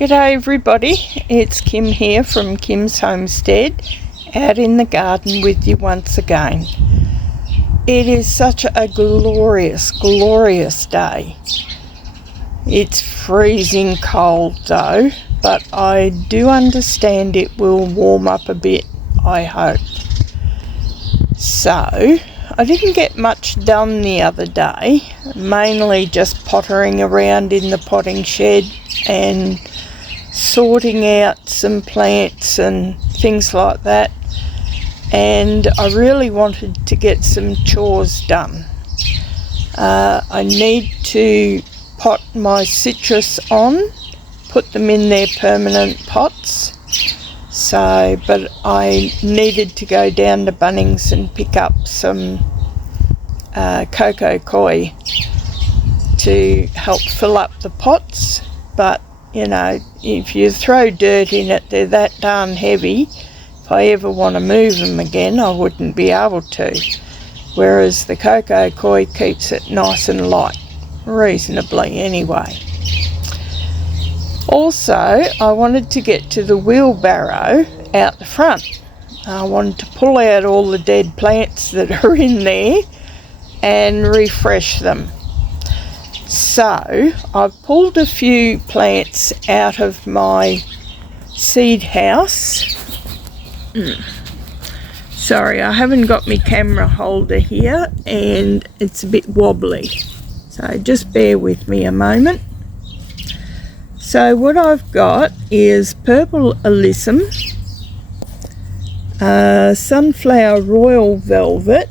G'day everybody, it's Kim here from Kyms Homestead, out in the garden with you once again. It is such a glorious day. It's freezing cold though, but I do understand it will warm up a bit, I hope. So, I didn't get much done the other day, mainly just pottering around in the potting shed and sorting out some plants and things like that, and I really wanted to get some chores done. I need to pot my citrus on, put them in their permanent pots, but I needed to go down to Bunnings and pick up some cocoa coir to help fill up the pots, but you know, if you throw dirt in it, they're that darn heavy. If I ever want to move them again, I wouldn't be able to. Whereas the cocoa coir keeps it nice and light, reasonably anyway. Also, I wanted to get to the wheelbarrow out the front. I wanted to pull out all the dead plants that are in there and refresh them. So I've pulled a few plants out of my seed house. Sorry, I haven't got my camera holder here and it's a bit wobbly, so just bear with me a moment. So what I've got is purple alyssum, sunflower royal velvet.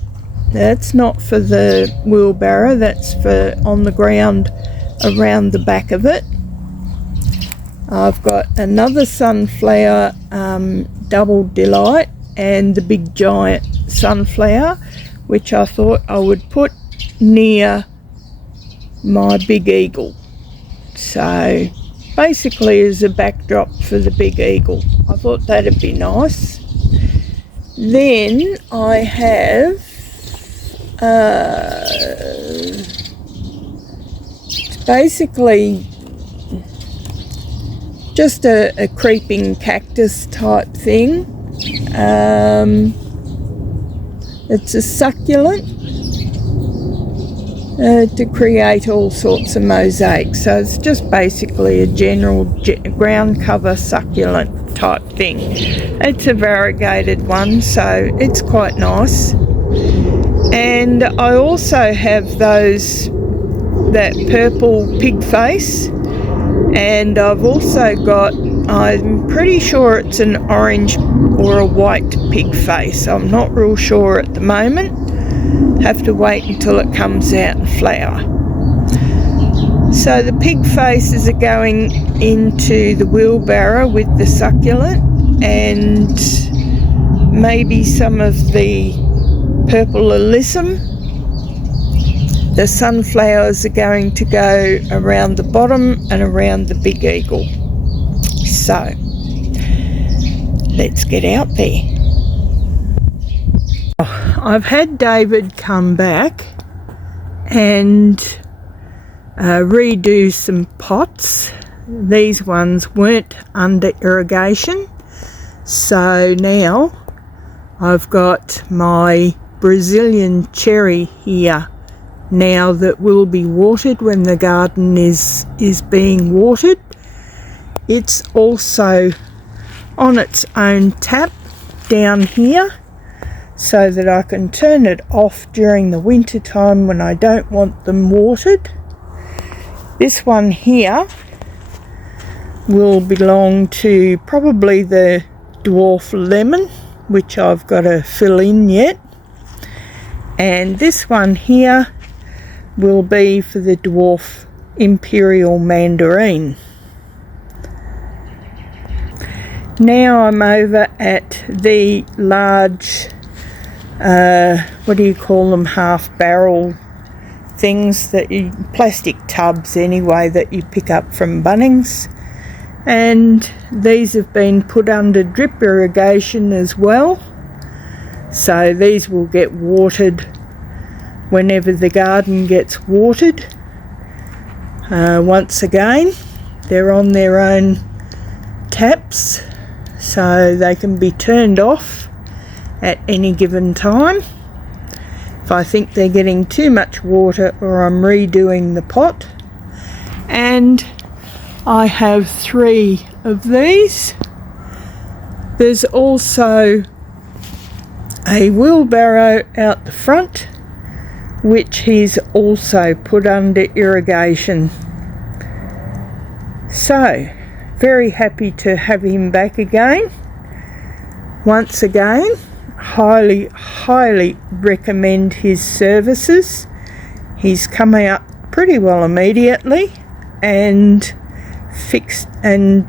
That's not for the wheelbarrow, that's for on the ground around the back of it. I've got another sunflower double delight and the big giant sunflower, which I thought I would put near my big eagle. So basically as a backdrop for the big eagle. I thought that'd be nice. Then I have it's basically just a creeping cactus type thing. It's a succulent to create all sorts of mosaics. So it's just basically a general ground cover succulent type thing. It's a variegated one, so it's quite nice. And I also have that purple pig face, and I've also got, I'm pretty sure it's an orange or a white pig face. I'm not real sure at the moment. Have to wait until it comes out and flower. So the pig faces are going into the wheelbarrow with the succulent, and maybe some of the purple alyssum. The sunflowers are going to go around the bottom and around the big eagle. So let's get out there. I've had David come back and redo some pots. These ones weren't under irrigation, so now I've got my Brazilian cherry here now that will be watered when the garden is being watered. It's also on its own tap down here, so that I can turn it off during the winter time when I don't want them watered. This one here will belong to probably the dwarf lemon, which I've got to fill in yet, and this one here will be for the dwarf imperial mandarin. Now I'm over at the large what do you call them, half barrel things, that you, plastic tubs anyway, that you pick up from Bunnings, and these have been put under drip irrigation as well, so these will get watered whenever the garden gets watered. Once again, they're on their own taps so they can be turned off at any given time if I think they're getting too much water or I'm redoing the pot. And I have 3 of these. There's also a wheelbarrow out the front, which he's also put under irrigation. So, very happy to have him back again. Once again, highly recommend his services. He's coming up pretty well immediately and fixed and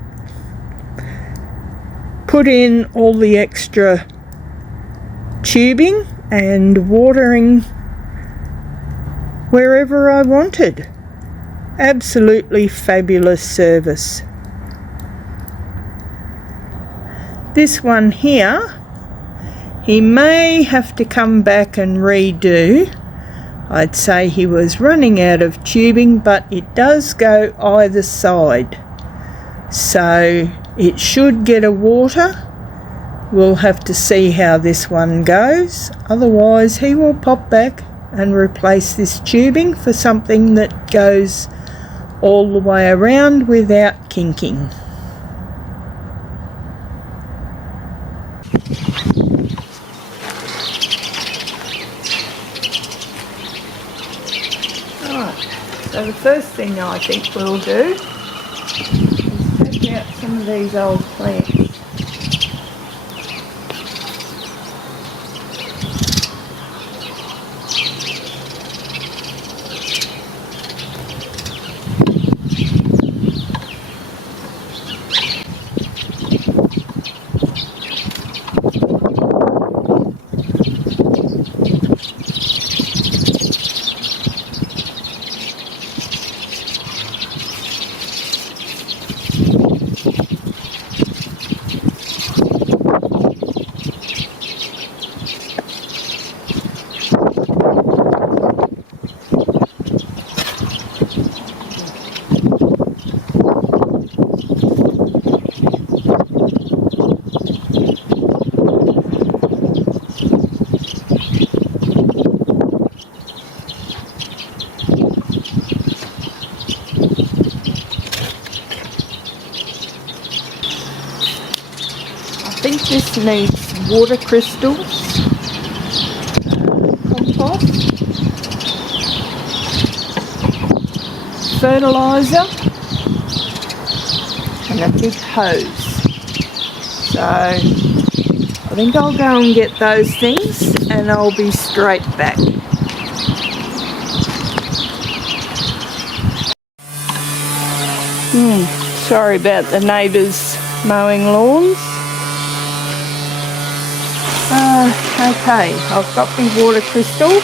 put in all the extra tubing and watering wherever I wanted. Absolutely fabulous service. This one here, he may have to come back and redo. I'd say he was running out of tubing, but it does go either side, so it should get a water. We'll have to see how this one goes. Otherwise he will pop back and replace this tubing for something that goes all the way around without kinking. So the first thing I think we'll do is take out some of these old plants. I think this needs water crystals, compost, fertiliser and a big hose. So I think I'll go and get those things and I'll be straight back. Sorry about the neighbours mowing lawns. Okay, I've got my water crystal.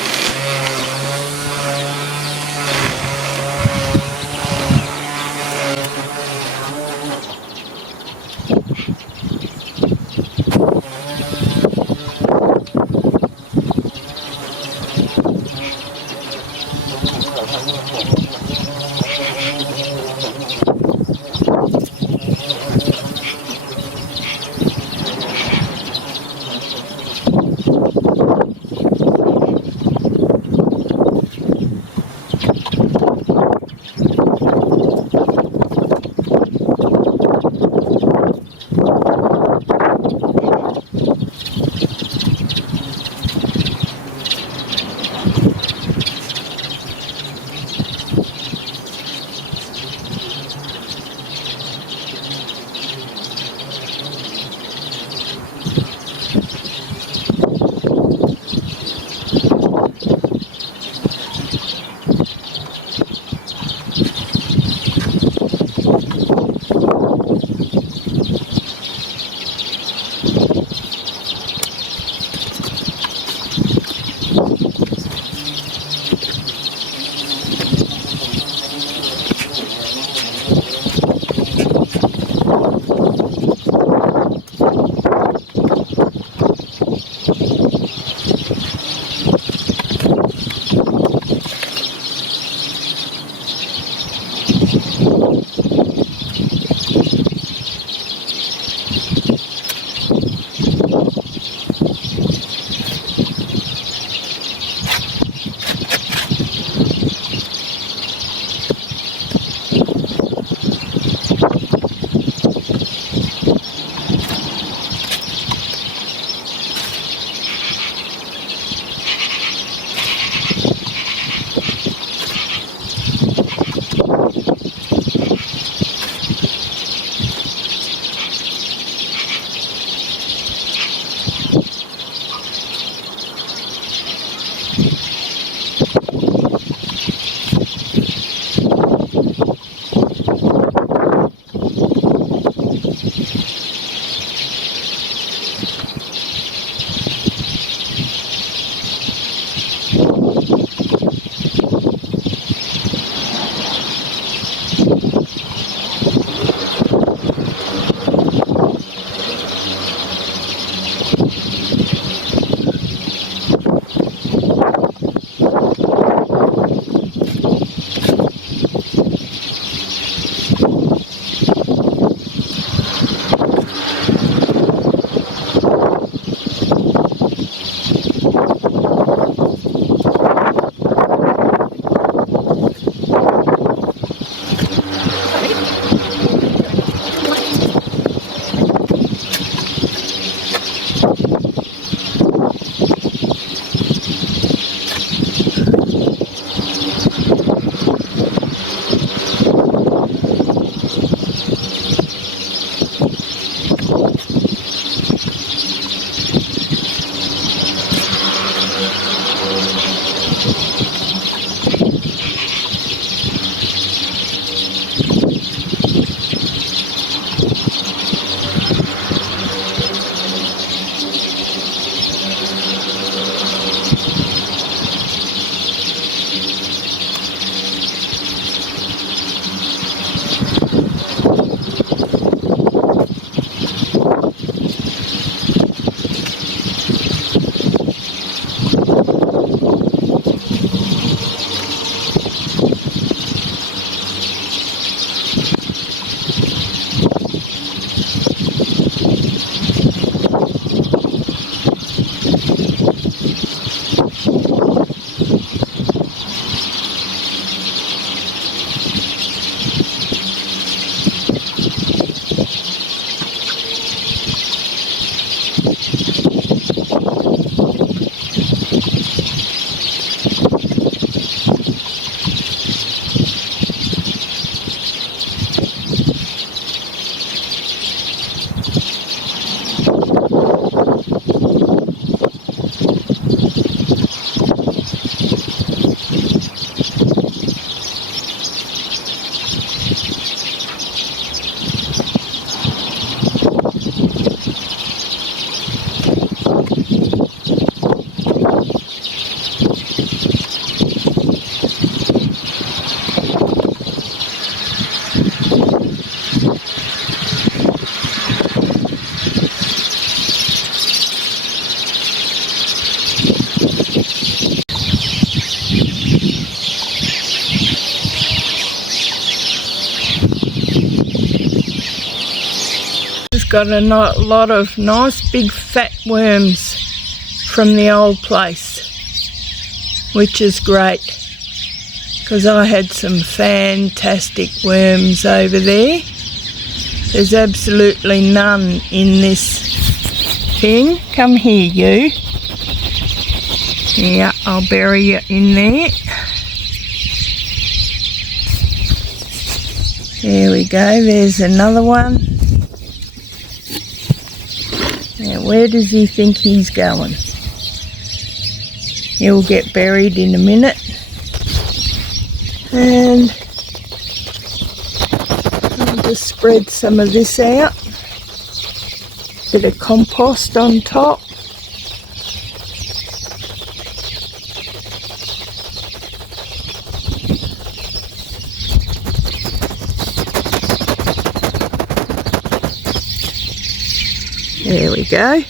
Got a lot of nice big fat worms from the old place, which is great because I had some fantastic worms over there. There's absolutely none in this thing. Come here, you. Yeah, I'll bury you in there. There we go, there's another one. Now, where does he think he's going? He'll get buried in a minute. And I'll just spread some of this out. Bit of compost on top. There we go.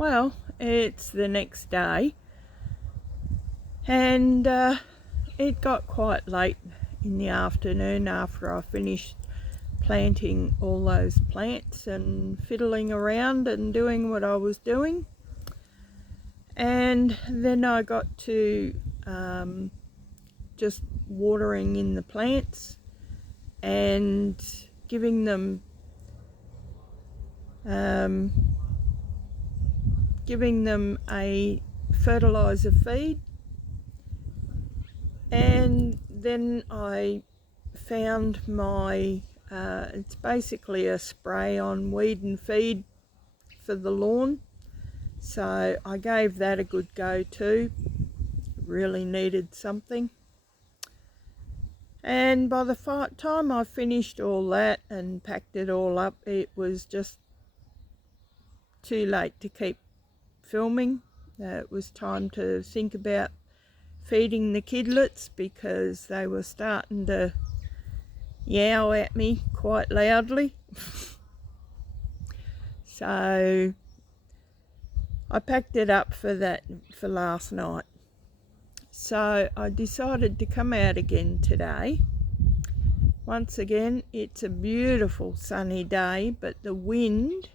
Well, it's the next day, and it got quite late in the afternoon after I finished planting all those plants and fiddling around and doing what I was doing. And then I got to just watering in the plants and giving them a fertilizer feed. And then I found my it's basically a spray on weed and feed for the lawn, so I gave that a good go too. Really needed something. And by the time I finished all that and packed it all up, it was just too late to keep filming. It was time to think about feeding the kidlets because they were starting to yow at me quite loudly. So I packed it up for last night. So I decided to come out again today. Once again, it's a beautiful sunny day, but the wind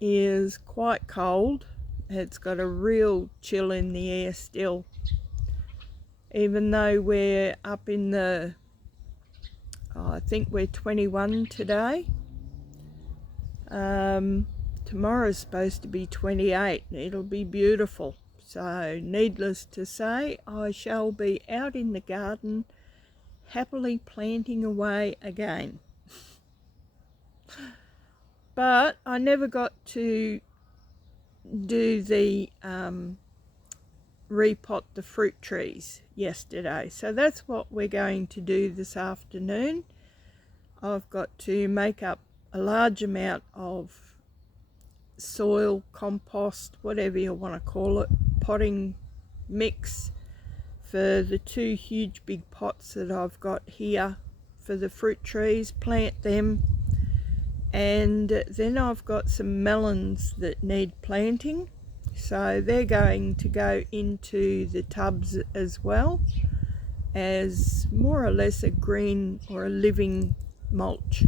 is quite cold. It's got a real chill in the air still. Even though we're up in the, I think we're 21 today. Tomorrow's supposed to be 28. It'll be beautiful. So needless to say, I shall be out in the garden happily planting away again. But I never got to do the repot the fruit trees yesterday, so that's what we're going to do this afternoon. I've got to make up a large amount of soil, compost, whatever you want to call it, potting mix for the two huge big pots that I've got here for the fruit trees, plant them. And then I've got some melons that need planting, so they're going to go into the tubs as well as more or less a green or a living mulch,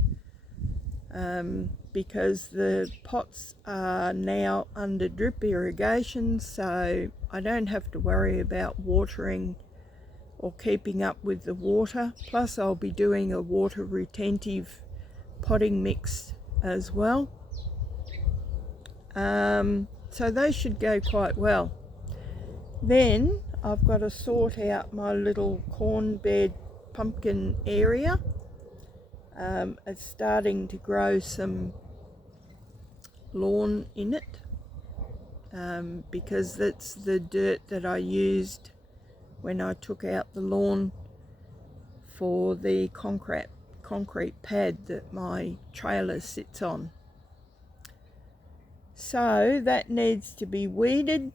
because the pots are now under drip irrigation, so I don't have to worry about watering or keeping up with the water. Plus I'll be doing a water retentive potting mix as well, so they should go quite well. Then I've got to sort out my little corn bed pumpkin area. It's starting to grow some lawn in it, because that's the dirt that I used when I took out the lawn for the concrete pad that my trailer sits on. So that needs to be weeded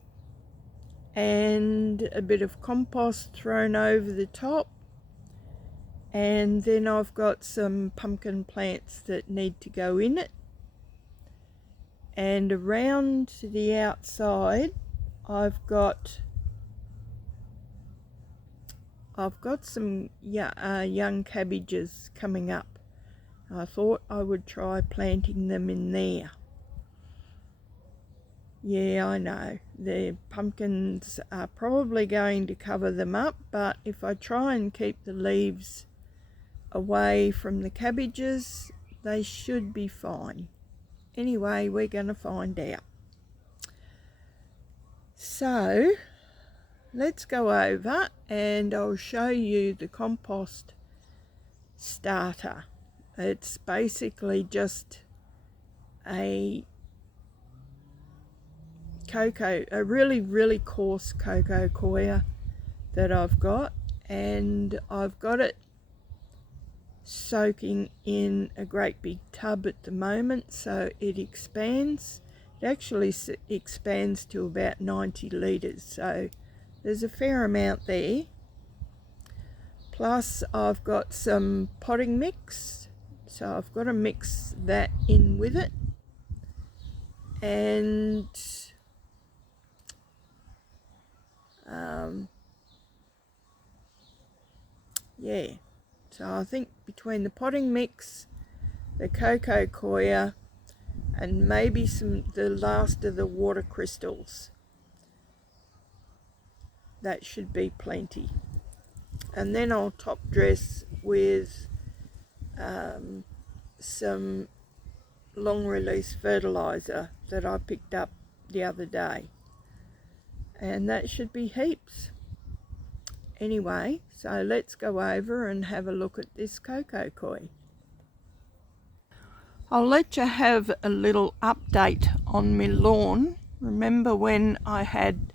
and a bit of compost thrown over the top. And then I've got some pumpkin plants that need to go in it. And around the outside I've got some young cabbages coming up. I thought I would try planting them in there. Yeah, I know, the pumpkins are probably going to cover them up, but if I try and keep the leaves away from the cabbages, they should be fine. Anyway, we're going to find out. So let's go over and I'll show you the compost starter. It's basically just a really coarse cocoa coir that I've got, and I've got it soaking in a great big tub at the moment, so it expands. It actually expands to about 90 litres, so there's a fair amount there. Plus I've got some potting mix, so I've got to mix that in with it. and yeah, so I think between the potting mix, the cocoa coir, and maybe the last of the water crystals, that should be plenty. And then I'll top dress with some long release fertilizer that I picked up the other day, and that should be heaps. Anyway, so let's go over and have a look at this cocoa coir. I'll let you have a little update on my lawn. Remember when I had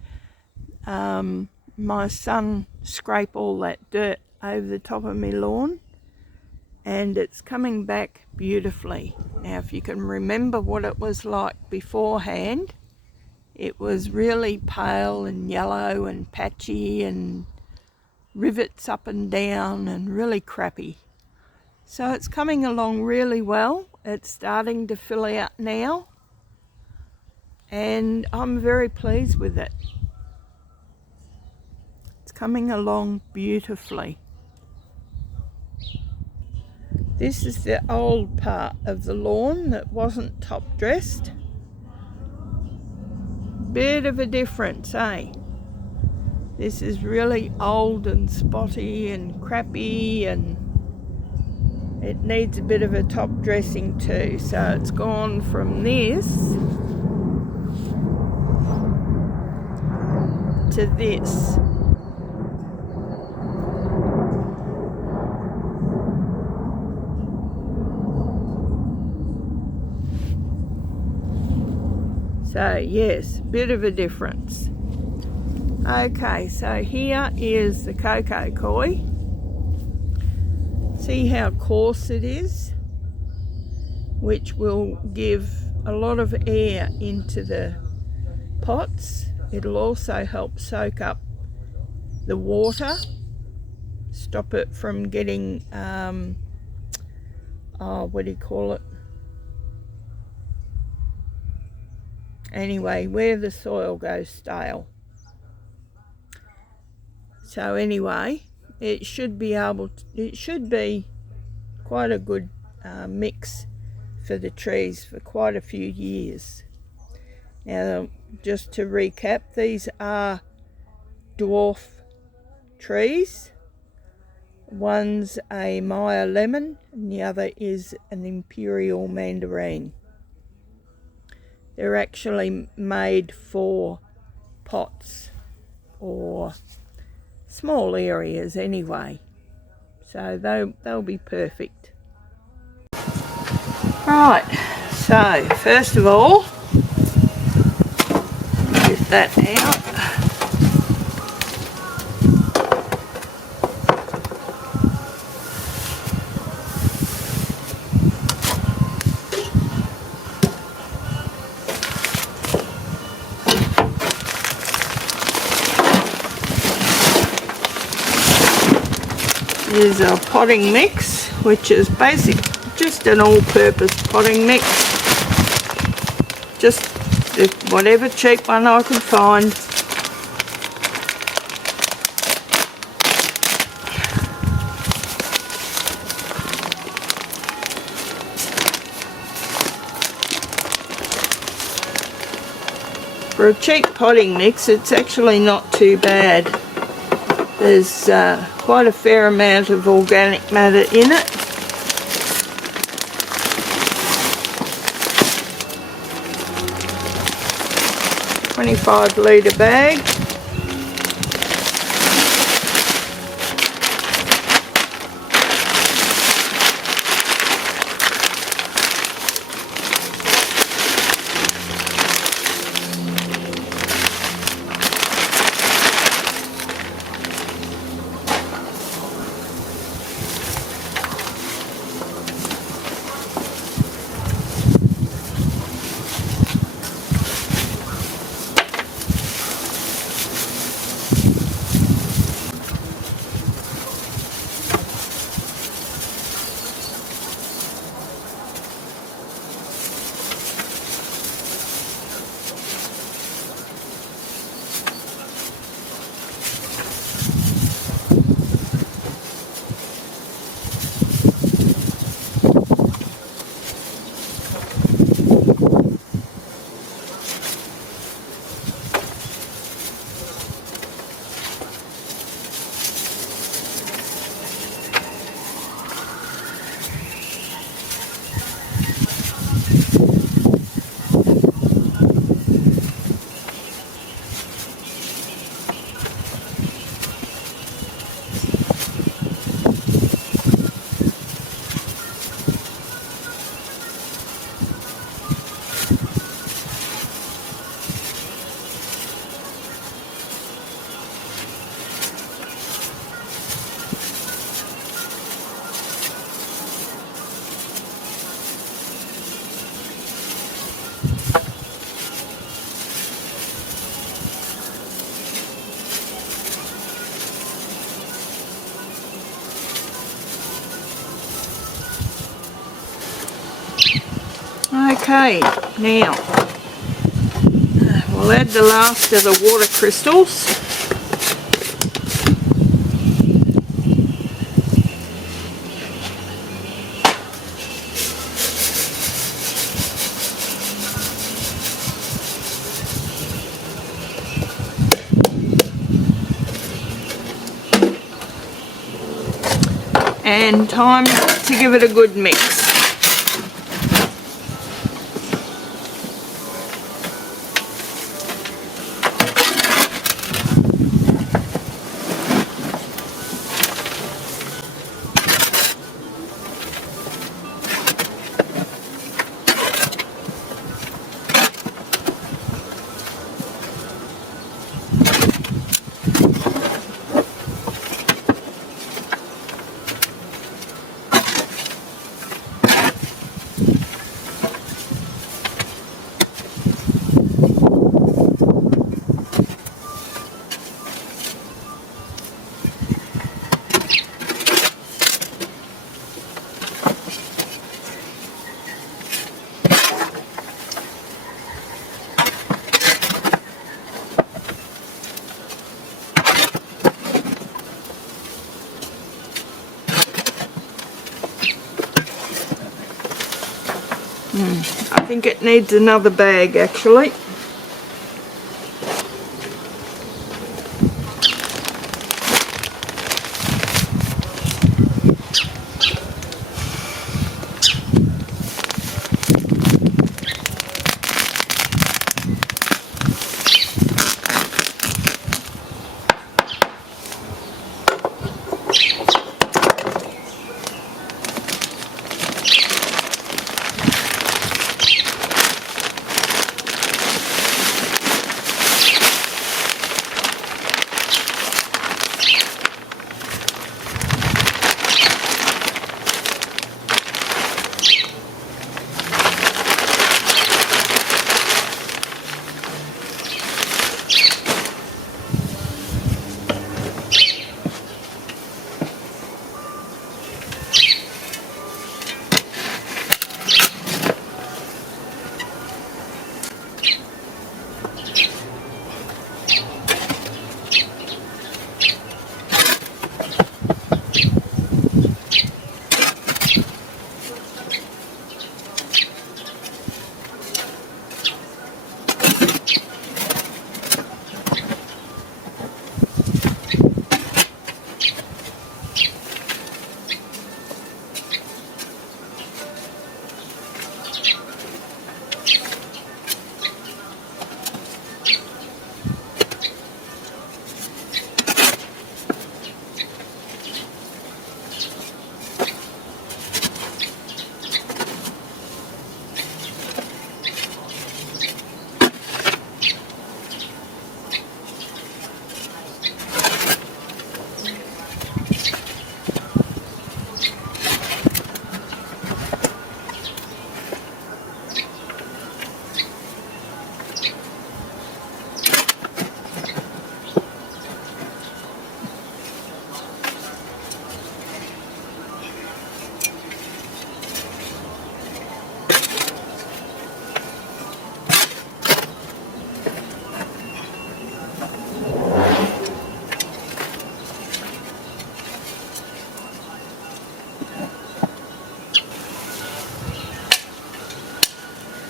my son scrape all that dirt over the top of my lawn? And it's coming back beautifully. Now, if you can remember what it was like beforehand, it was really pale and yellow and patchy and rivets up and down and really crappy. So it's coming along really well. It's starting to fill out now, and I'm very pleased with it. It's coming along beautifully. This is the old part of the lawn that wasn't top dressed. Bit of a difference, eh? This is really old and spotty and crappy, and it needs a bit of a top dressing too. So it's gone from this to this. So yes, bit of a difference. Okay, so here is the cocoa coir. See how coarse it is, which will give a lot of air into the pots. It'll also help soak up the water, stop it from getting, what do you call it? Anyway, where the soil goes stale. So anyway, it should be quite a good mix for the trees for quite a few years. Now, just to recap, these are dwarf trees. One's a Meyer lemon and the other is an imperial mandarin. They're actually made for pots or small areas anyway, so they'll be perfect. Right, so first of all, get that out. Is a potting mix, which is just an all-purpose potting mix. Just whatever cheap one I could find. For a cheap potting mix, it's actually not too bad. There's quite a fair amount of organic matter in it. $25 bag. Okay, now we'll add the last of the water crystals. And time to give it a good mix. I think it needs another bag actually.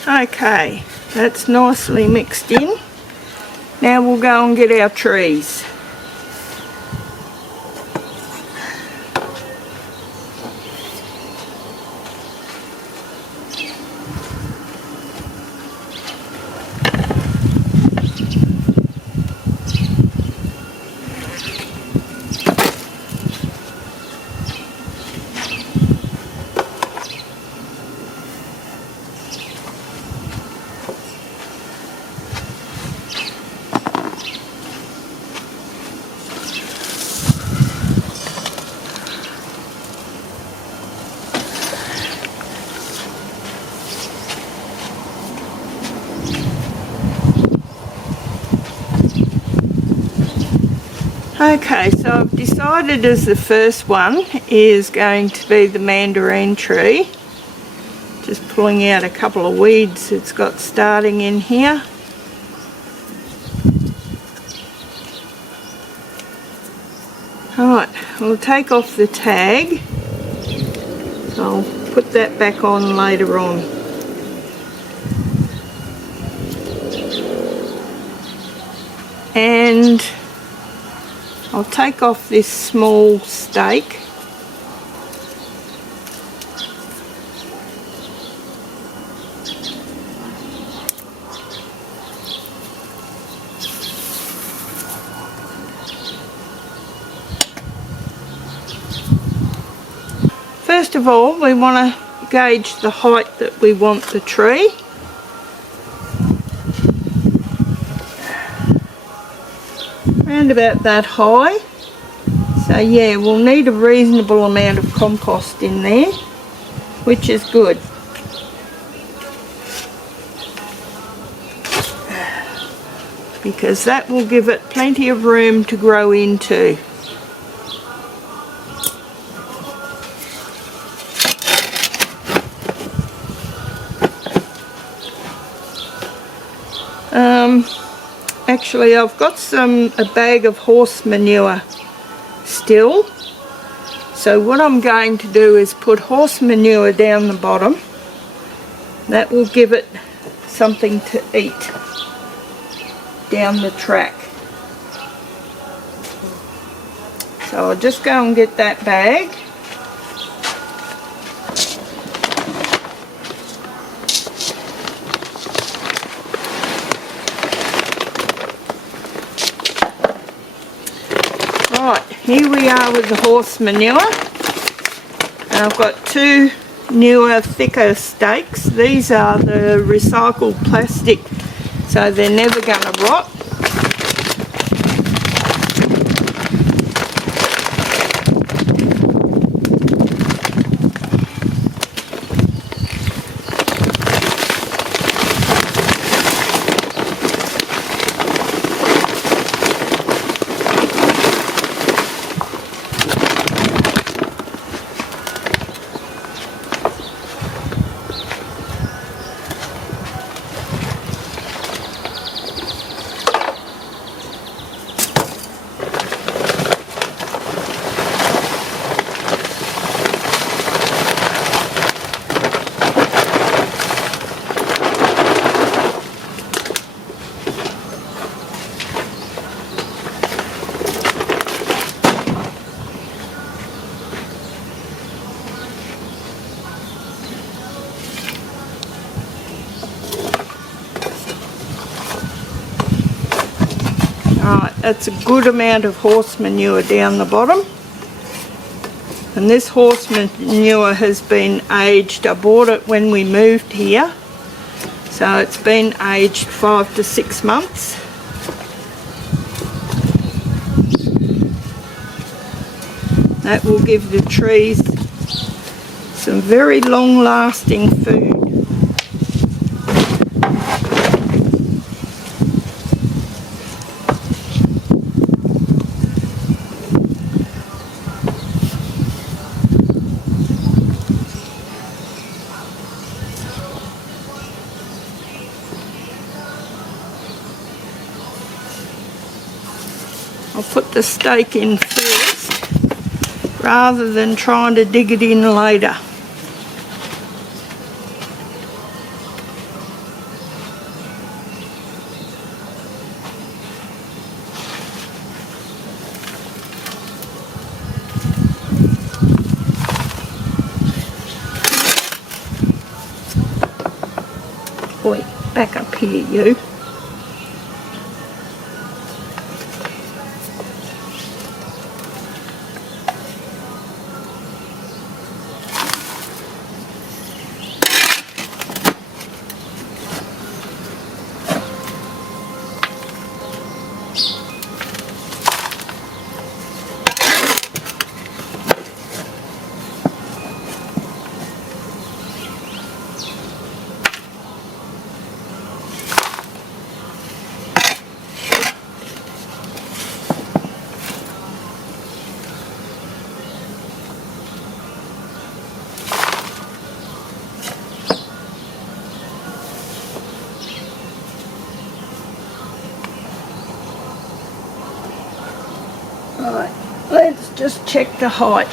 Okay, that's nicely mixed in. Now we'll go and get our trees. Okay, so I've decided as the first one is going to be the mandarin tree, Just pulling out a couple of weeds it's got starting in here. Alright, we'll take off the tag. I'll put that back on later on. And I'll take off this small stake. First of all, we want to gauge the height that we want the tree. Around about that high. So yeah, we'll need a reasonable amount of compost in there, which is good. Because that will give it plenty of room to grow into. Actually, I've got a bag of horse manure still. So what I'm going to do is put horse manure down the bottom. That will give it something to eat down the track. So I'll just go and get that bag. Right, here we are with the horse manure. And I've got two newer, thicker stakes. These are the recycled plastic, so they're never going to rot. Alright, that's a good amount of horse manure down the bottom. And this horse manure has been aged. I bought it when we moved here. So it's been aged 5 to 6 months. That will give the trees some very long-lasting food. I'll put the stake in first rather than trying to dig it in later. Wait, back up here, you. Right, let's just check the height.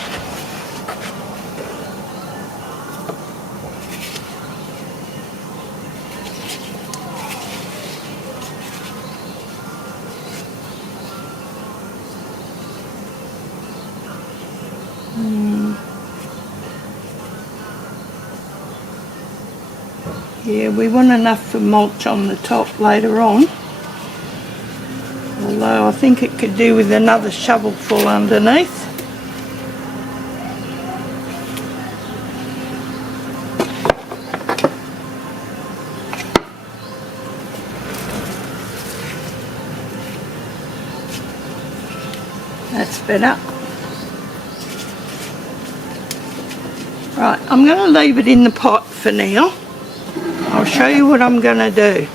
Yeah, we want enough for mulch on the top later on. Although I think it could do with another shovelful underneath. That's better. Right, I'm going to leave it in the pot for now. I'll show you what I'm going to do.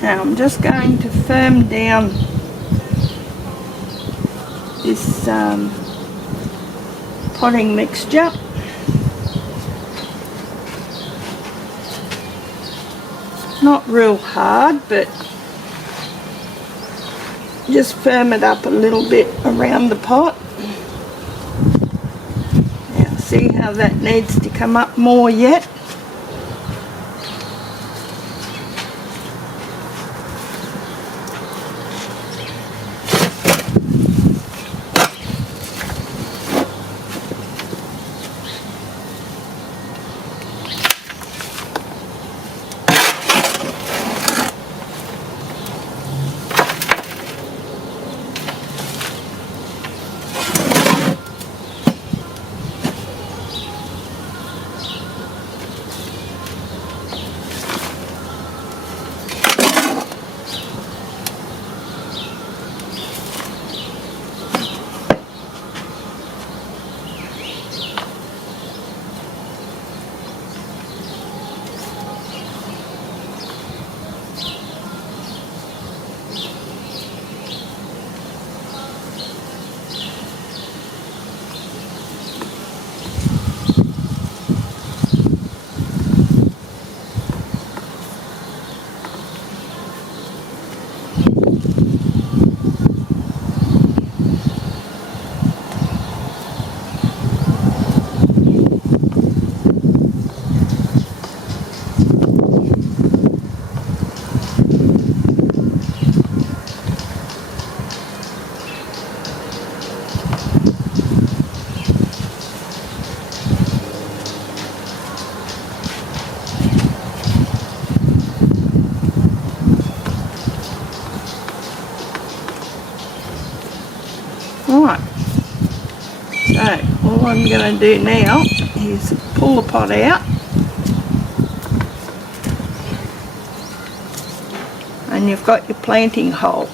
Now I'm just going to firm down this potting mixture. Not real hard, but just firm it up a little bit around the pot. Now see how that needs to come up more yet. Right, so all I'm going to do now is pull the pot out, and you've got your planting hole.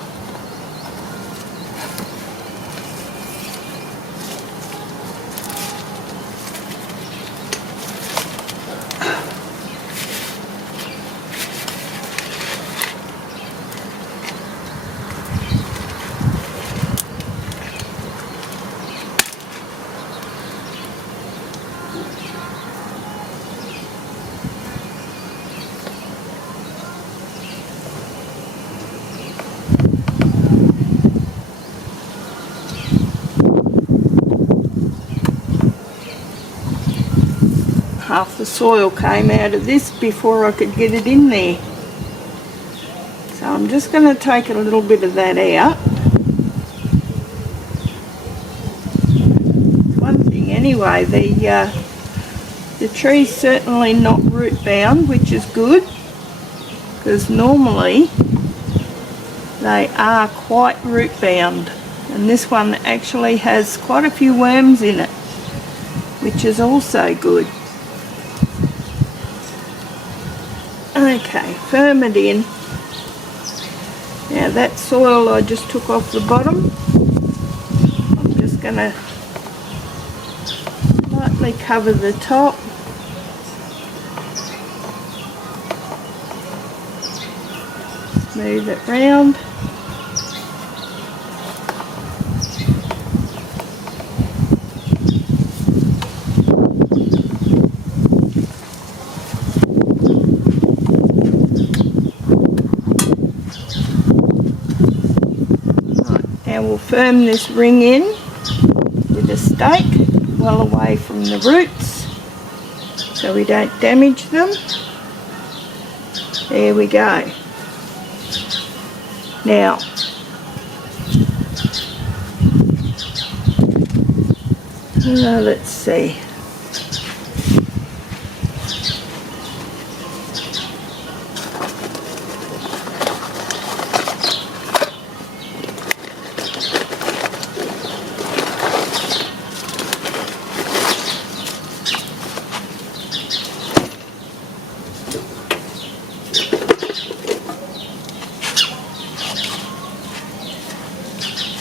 half the soil came out of this before I could get it in there. So I'm just going to take a little bit of that out. One thing anyway, the tree's certainly not root bound, which is good, because normally they are quite root bound, and this one actually has quite a few worms in it, which is also good. Okay, firm it in. Now that soil I just took off the bottom, I'm just going to lightly cover the top. Smooth it round. Now we'll firm this ring in with a stake well away from the roots so we don't damage them. There we go. Now, let's see.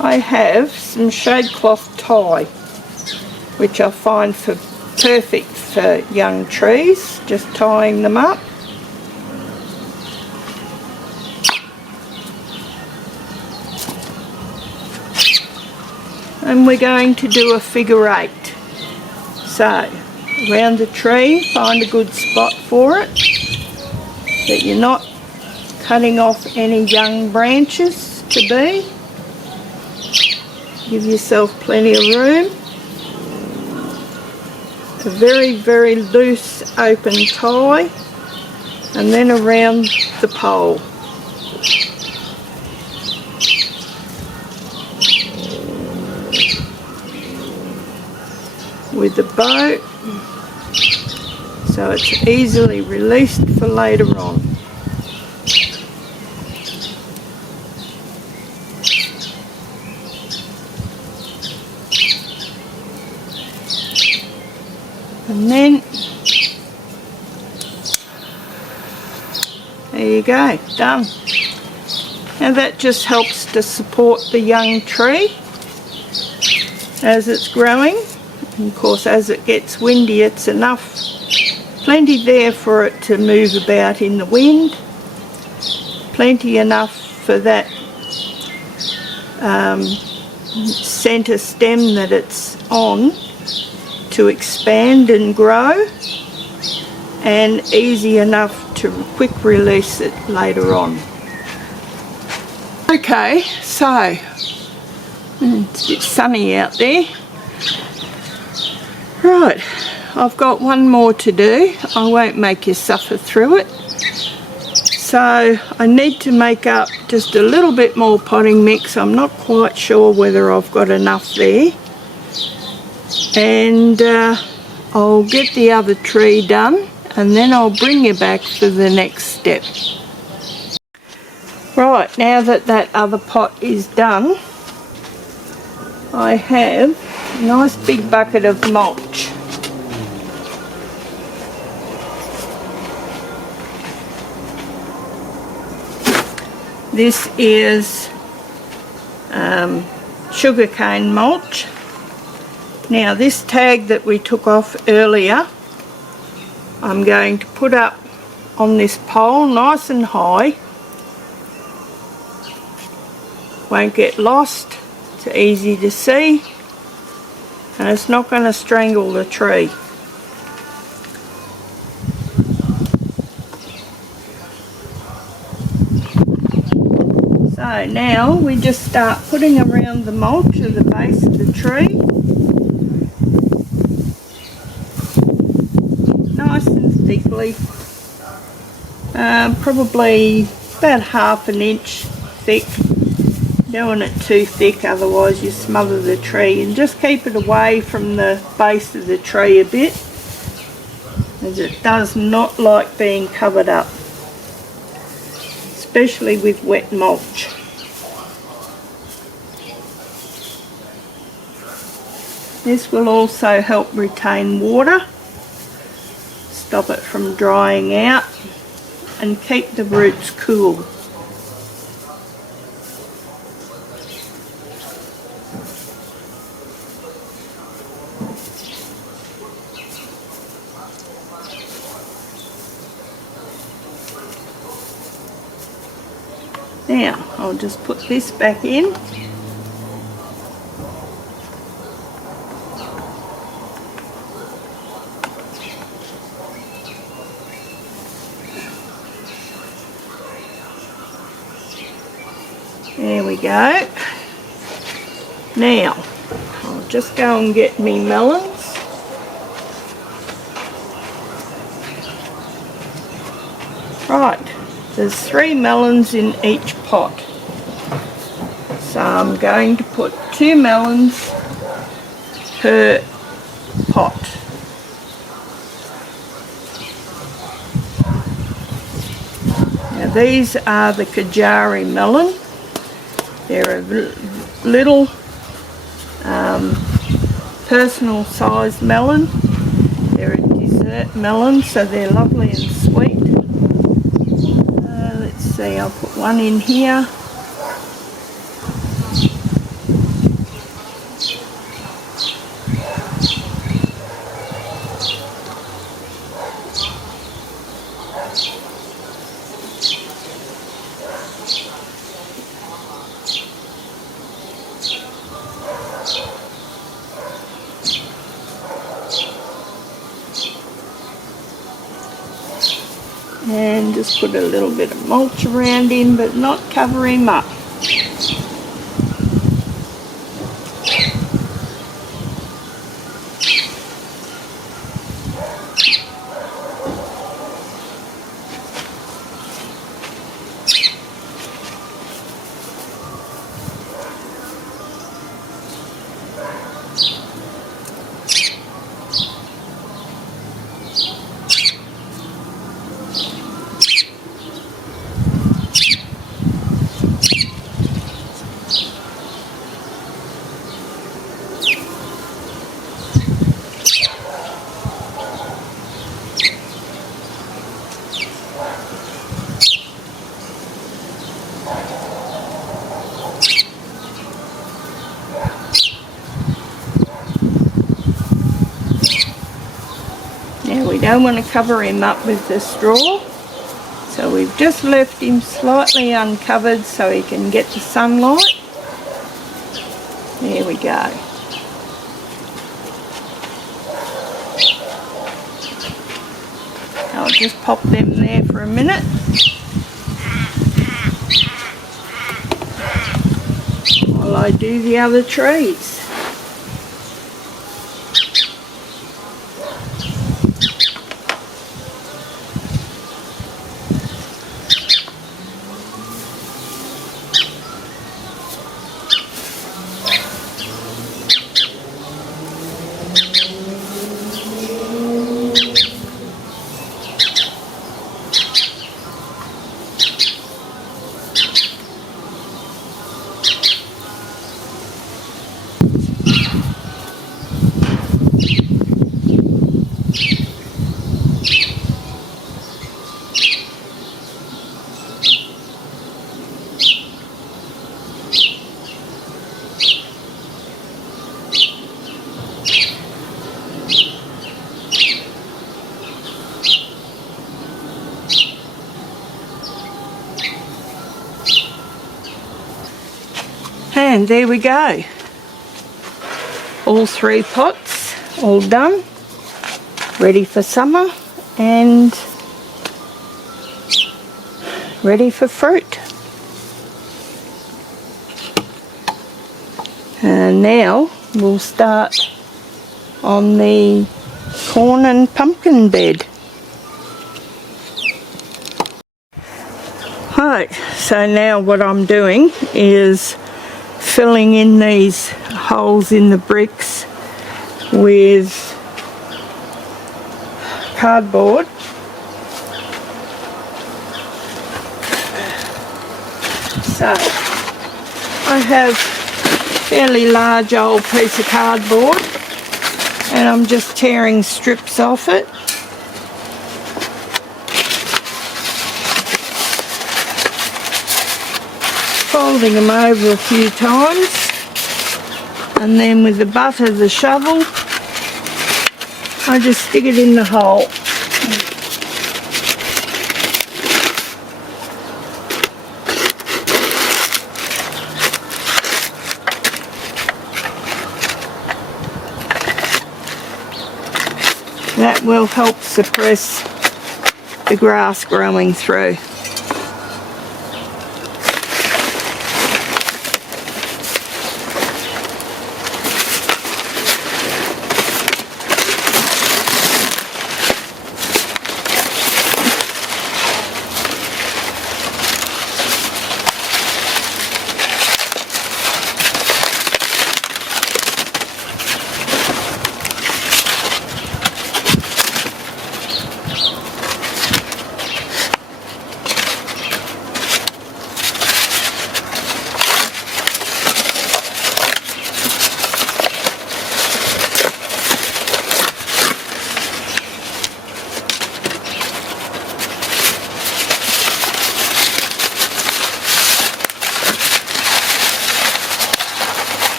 I have some shade cloth tie, which I find perfect for young trees, just tying them up. And we're going to do a figure 8. So, around the tree, find a good spot for it, that you're not cutting off any young branches to be. Give yourself plenty of room. A very, very loose open tie, and then around the pole. With the bow, so it's easily released for later on. And then, there you go, done. Now that just helps to support the young tree as it's growing. And of course, as it gets windy, it's plenty there for it to move about in the wind. Plenty enough for that centre stem that it's on to expand and grow, and easy enough to quick release it later on. Okay, so it's a bit sunny out there. Right, I've got one more to do. I won't make you suffer through it. So I need to make up just a little bit more potting mix. I'm not quite sure whether I've got enough there. And I'll get the other tree done, and then I'll bring you back for the next step. Right, now that that other pot is done, I have a nice big bucket of mulch. This is sugarcane mulch. Now this tag that we took off earlier, I'm going to put up on this pole nice and high. Won't get lost, it's easy to see, and it's not going to strangle the tree. So now we just start putting around the mulch at the base of the tree. basically. Probably about 1/2 inch thick. Don't want it too thick, otherwise you smother the tree, and just keep it away from the base of the tree a bit, as it does not like being covered up, especially with wet mulch. This will also help retain water, stop it from drying out, and keep the roots cool. Now, I'll just put this back in. There we go. Now, I'll just go and get me melons. Right, there's 3 melons in each pot. So I'm going to put 2 melons per pot. Now these are the Kajari melon. They're a little personal sized melon. They're a dessert melon, so they're lovely and sweet. Let's see, I'll put one in here. And just put a little bit of mulch around him, but not cover him up. Now we don't want to cover him up with the straw, so we've just left him slightly uncovered so he can get the sunlight. There we go. I'll just pop them there for a minute. While I do the other trees. And there we go. All 3 pots, all done, ready for summer and ready for fruit. And now we'll start on the corn and pumpkin bed. Right, so now what I'm doing is filling in these holes in the bricks with cardboard. So I have a fairly large old piece of cardboard and I'm just tearing strips off it. Folding them over a few times, and then with the butt of the shovel I just stick it in the hole. That will help suppress the grass growing through.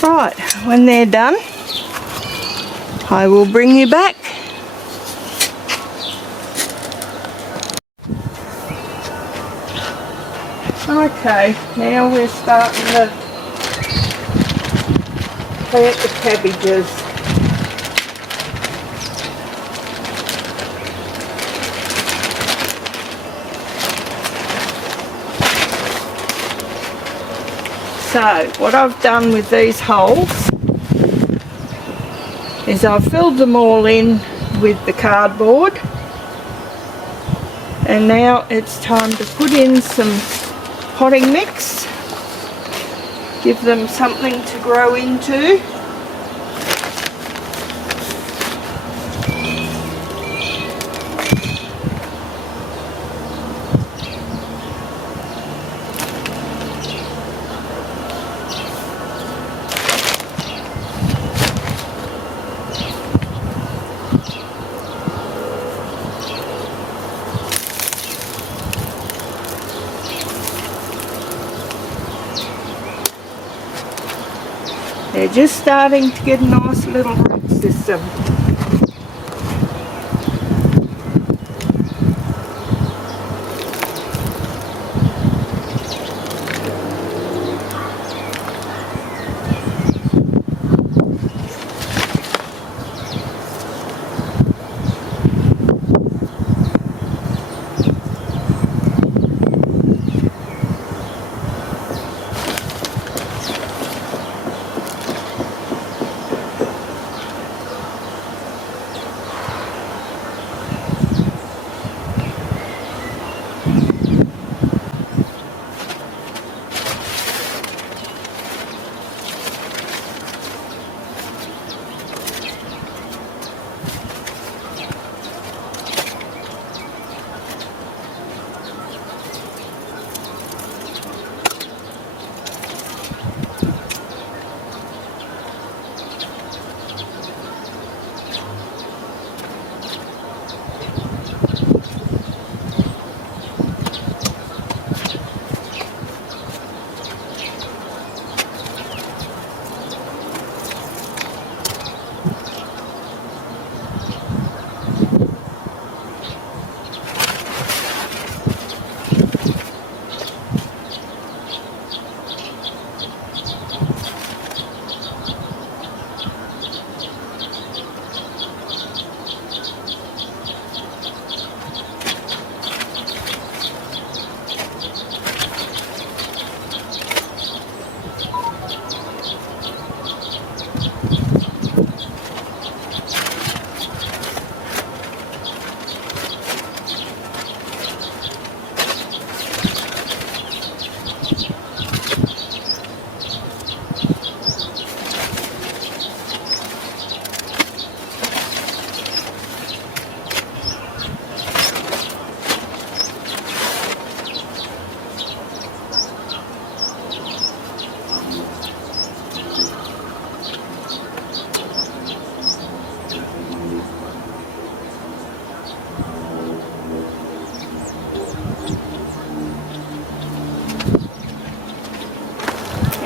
Right, when they're done, I will bring you back. Okay, now we're starting to plant the cabbages. So what I've done with these holes is I've filled them all in with the cardboard, and now it's time to put in some potting mix, give them something to grow into. They're just starting to get a nice little root system.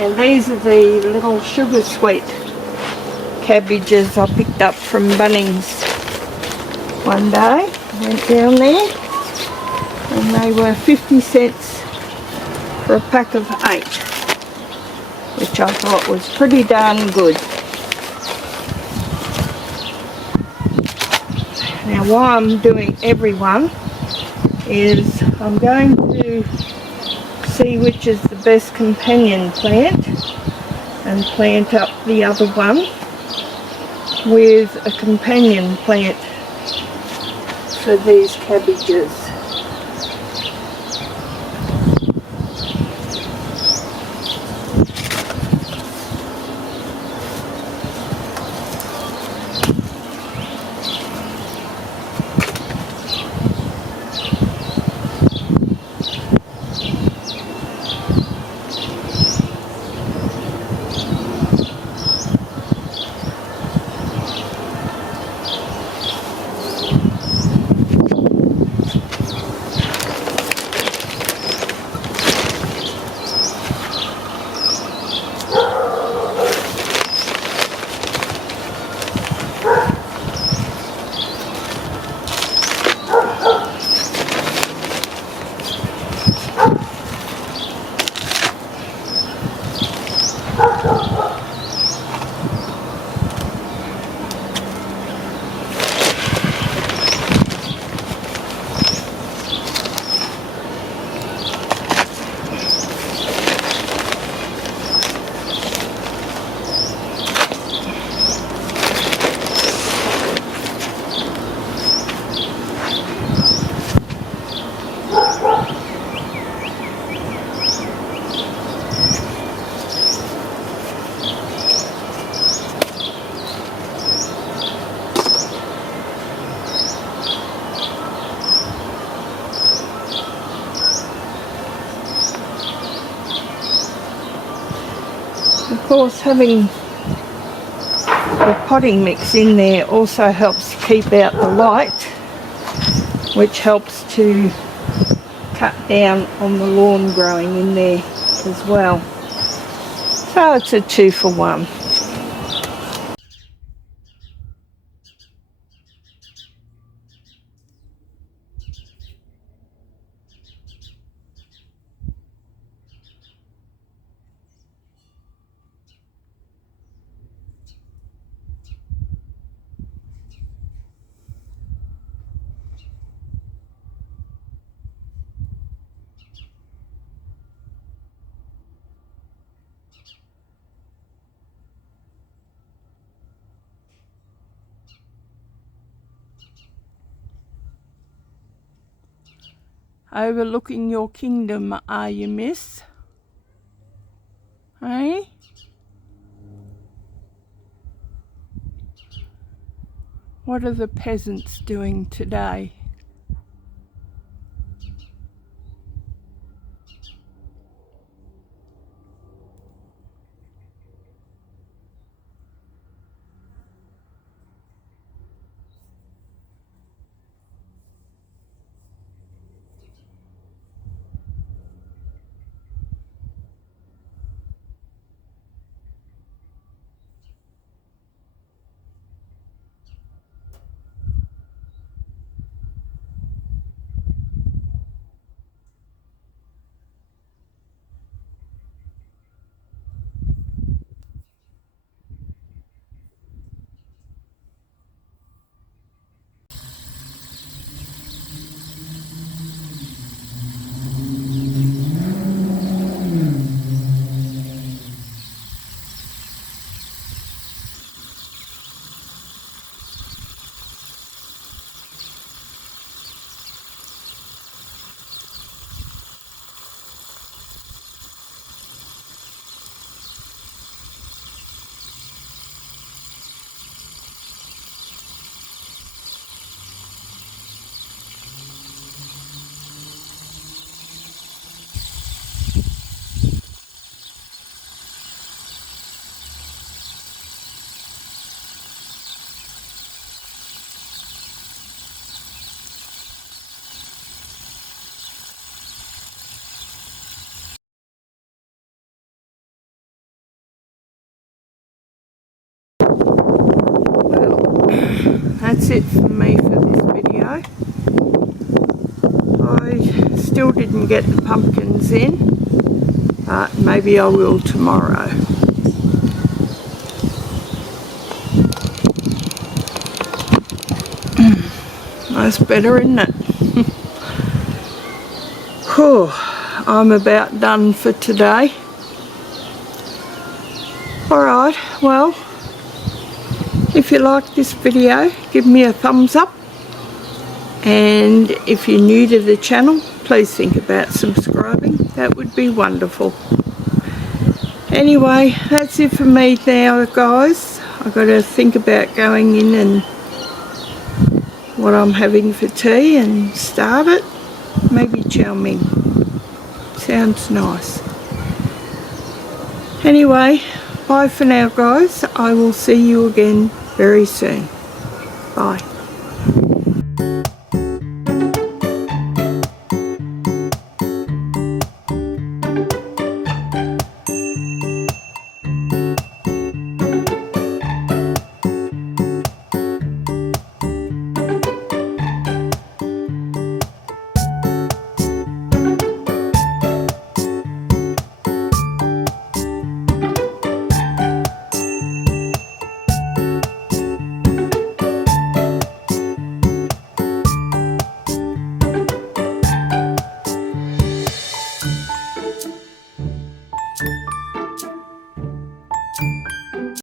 And these are the little sugar sweet cabbages I picked up from Bunnings one day. Went down there and they were 50 cents for a pack of 8, which I thought was pretty darn good. Now while I'm doing everyone is I'm going to see which is the best companion plant and plant up the other one with a companion plant for these cabbages. Of course, having the potting mix in there also helps keep out the light, which helps to cut down on the lawn growing in there as well. So it's a 2 for 1. Overlooking your kingdom, are you, miss? Hey? What are the peasants doing today? that's it from me for this video. I still didn't get the pumpkins in, but maybe I will tomorrow. That's better, isn't it? Whew, I'm about done for today. Alright, well, if you like this video, give me a thumbs up. And if you're new to the channel, please think about subscribing. That would be wonderful. Anyway, that's it for me now, guys. I've got to think about going in and what I'm having for tea and start it. Maybe chow mein. Sounds nice. Anyway, bye for now, guys. I will see you again very soon. Bye.